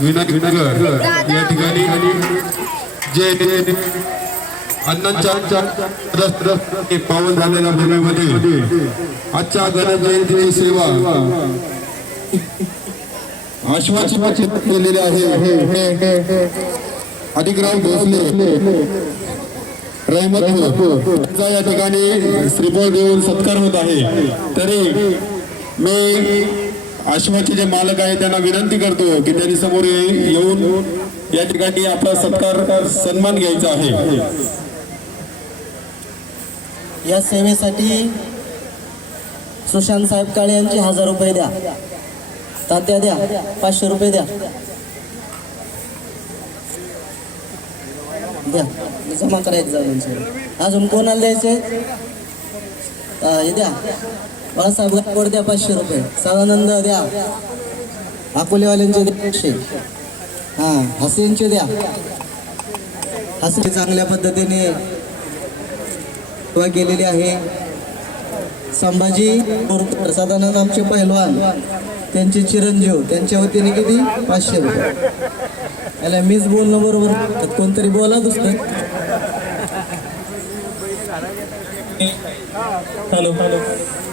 विनगर या ठिकाणी जे अण्णांच्या पावन झालेल्या भूमीमध्ये आजच्या गणजयंतीची सेवा आश्वासित केलेले आहे. अधिकराव भोसले रहमतपूर हो. या ठिकाणी श्रीफळ देऊन सत्कार होत आहे. तरी मी आश्रमाचे जे मालक आहे त्यांना विनंती करतो की त्यांनी समोर येऊन या ठिकाणी आपला सत्कार सन्मान घ्यायचा आहे. या सेवेसाठी सुशांत साहेब काळे यांचे हजार रुपये द्या. तात्या द्या पाचशे रुपये द्या. द्या. जमा करायचं जाऊन सर अजून कोणाला द्यायचे? हे द्या. बाळासाहेब गायकवाड द्या पाचशे रुपये. सदानंद द्या. अकोलेवाल्यांचे द्या पाचशे हां हसेनचे द्या. हसे चांगल्या पद्धतीने सेवा केलेली आहे. संभाजी बोरकर सदानंद आमचे पहिलवान. त्यांचे चिरंजीव. त्यांच्या वतीने किती? पाचशे रुपये. याला मीच बोलणं बरोबर. तर कोणतरी बोला दुसरं. हॅलो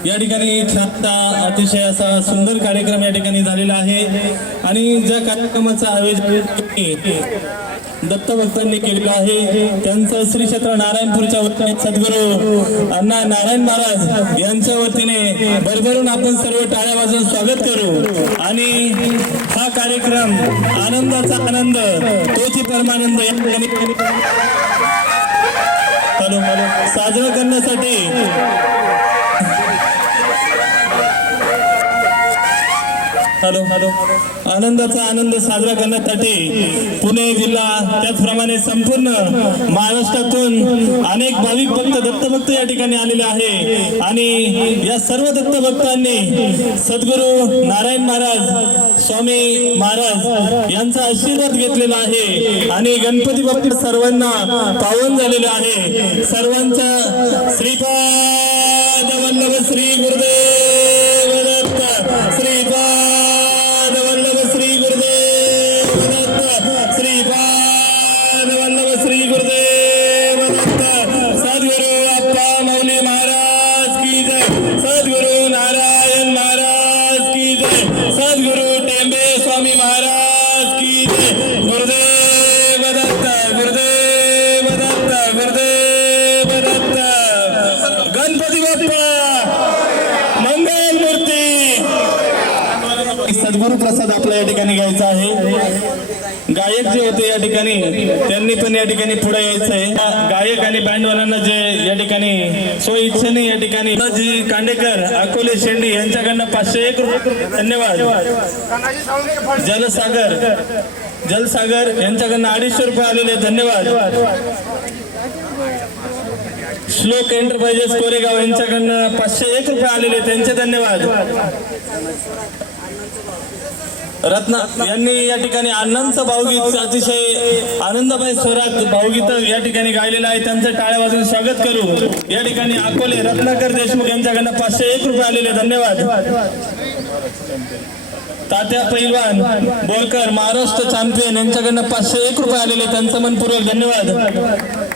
या ठिकाणी छानचा अतिशय असा सुंदर कार्यक्रम या ठिकाणी झालेला आहे. आणि ज्या कार्यक्रमाचं आयोजन दत्तभक्तांनी केलेलं आहे त्यांचं श्री क्षेत्र नारायणपूरच्या वतीने सद्गुरू अण्णा नारायण महाराज यांच्या वतीने भरभरून आपण सर्व टाळ्या वाजून स्वागत करू. आणि हा कार्यक्रम आनंदाचा आनंद तोची परमानंद या ठिकाणी हॅलो हॅलो साजरा करण्यासाठी हॅलो हॅलो. आनंदाचा आनंद साजरा करण्यासाठी पुणे जिल्हा त्याचप्रमाणे संपूर्ण महाराष्ट्रातून अनेक भाविक भक्त दत्तभक्त या ठिकाणी आलेले आहे. आणि या सर्व दत्तभक्तांनी सद्गुरू नारायण महाराज स्वामी महाराज यांचा आशीर्वाद घेतलेला आहे. आणि गणपती भक्त सर्वांना पावन झालेले आहे. सर्वांचा श्रीपाद वल्लभ श्री गुरुदेव. गुरुदेव गणपती बाप्पा. मंगल मूर्ती सद्गुरु प्रसाद आपल्या या ठिकाणी घ्यायचा आहे. गायक जे होते या ठिकाणी त्यांनी पण या ठिकाणी पुढे यायचं आहे. गायक आणि बँडवाल्यांना जे या ठिकाणी सो इच्छेने या ठिकाणी जी कांडेकर अकोले शेंडी यांच्याकडनं पाचशे एक रुपये. धन्यवाद. जलसागर जलसागर यांच्याकडनं अडीचशे रुपये आलेले धन्यवाद. श्लोक एंटरप्राइजेस कोरेगाव. यांच्याकडनं पाचशे एक रुपये आलेले त्यांचे धन्यवाद. रत्ना यांनी या ठिकाणी अण्णांचं भावगीत अतिशय आनंदमय स्वरात भावगीत या ठिकाणी गायलेलं आहे. त्यांचं टाळ्या वाजून स्वागत करू. या ठिकाणी अकोले रत्नाकर देशमुख यांच्याकडनं पाचशे एक रुपये आलेले धन्यवाद. तात्या पैलवान बोलकर महाराष्ट्र चॅम्पियन यांच्याकडनं पाचशे एक रुपये आलेले त्यांचं मनपूर्वक धन्यवाद.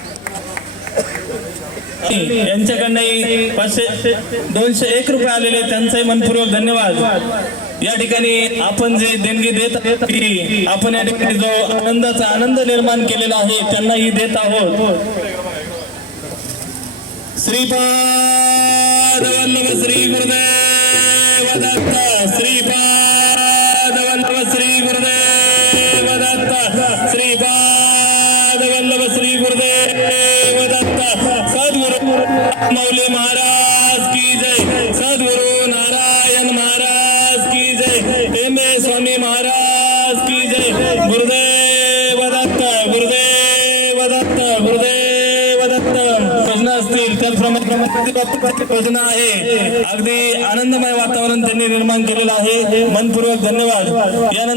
यांच्याकडनंही पाचशे दोनशे एक रुपये आलेले त्यांचाही मनपूर्वक धन्यवाद. या ठिकाणी आपण जे देणगी देत आहोत आपण या ठिकाणी जो आनंदाचा आनंद निर्माण केलेला आहे त्यांनाही देत आहोत. श्रीपाद मौली महाराज की जय। सद्गुरु नारायण महाराज की जय। टेंबे स्वामी महाराज की जय। गुरुदेव दत्त गुरुदेव दत्त गुरुदेव दत्त। योजना असतील त्याचप्रमाणे योजना आहे. अगदी आनंदमय वातावरण त्यांनी निर्माण केलेलं आहे. मनपूर्वक धन्यवाद. यानंतर